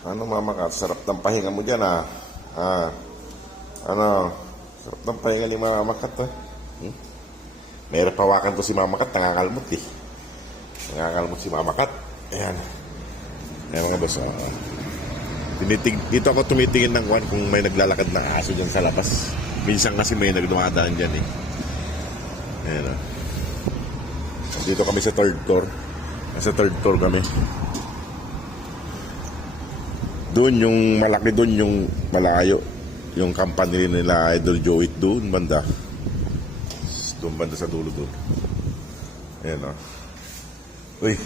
Ano Mama Kat, sarap ng pahinga mo dyan ah. Ah, ano, sarap ng pahinga ni Mama Kat ah. May pawakan to si Mama Kat, nangakalmot eh. Nangakalmot si Mama Kat. Ayan. Ayan mga boss. Dito ako tumitingin ng kwan kung may naglalakad na aso dyan sa labas. Minsan kasi may nagdumadaan dyan eh. Ayan ah. Dito kami sa third floor. Nasa third floor kami. Doon yung malaki, doon yung malayo. Yung company nila Idol Joey doon banda. Doon banda sa dulo doon. Ayan o. Uy.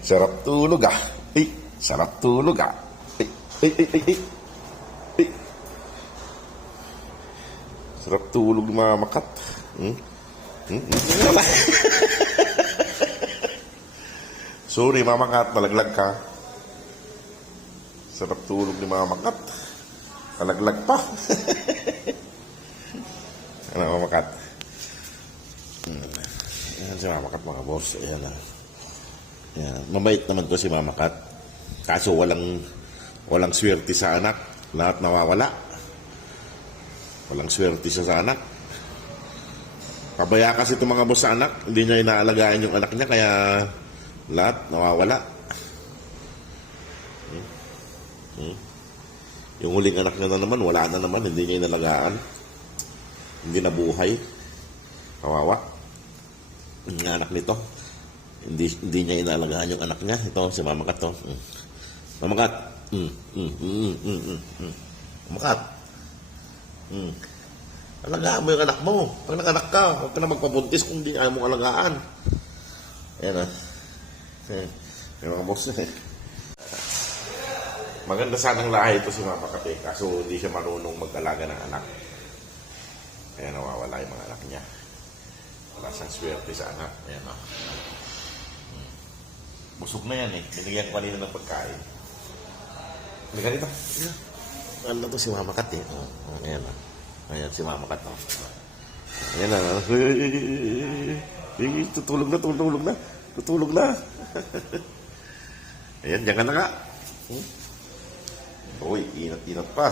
Sarap tulog ah. Sarap tulog ah. Sarap tulog ni Mama Kat. Sorry Mama Kat, malaglag ka. Sarap tulog ni Mama Kat. Malaglag pa. Ano Mama Kat? Ayan si Mama Kat mga boss. Ayan na. Ayan. Mabait naman to si Mama Kat. Kaso walang swerte sa anak. Lahat nawawala. Walang swerte siya sa anak. Pabaya kasi itong mga boss sa anak. Hindi niya inaalagaan yung anak niya. Kaya lahat nawawala. Yung huling anak niya na naman, wala na naman. Hindi niya inalagaan. Hindi nabuhay. Kawawa. Yung anak nito. Hindi niya inalagaan yung anak niya. Ito, si Mama Kat to. Mama Kat. Mama Kat. Alagaan mo yung anak mo. Pag nag-anak ka, huwag ka na magpabuntis kung hindi ayaw mong alagaan. Ayan ah. Yung mga boss eh. Maganda sanang lahi ito si Mama Kat eh. Kaso hindi siya marunong mag-alaga ng anak. Kaya nawawala yung mga anak niya. Wala siyang swerte sa anak. Ayan ah. Busog na yan eh. Binigyan ko kanina ng pagkain. Hindi ka dito. Ano na to si Mama Kat eh. Ayan ah. Ayan si Mama Kat. Ayan ah. Tutulog na, tutulog na. Tutulog na. Ayan, diyan ka na nga. Uy, inat-inat pa.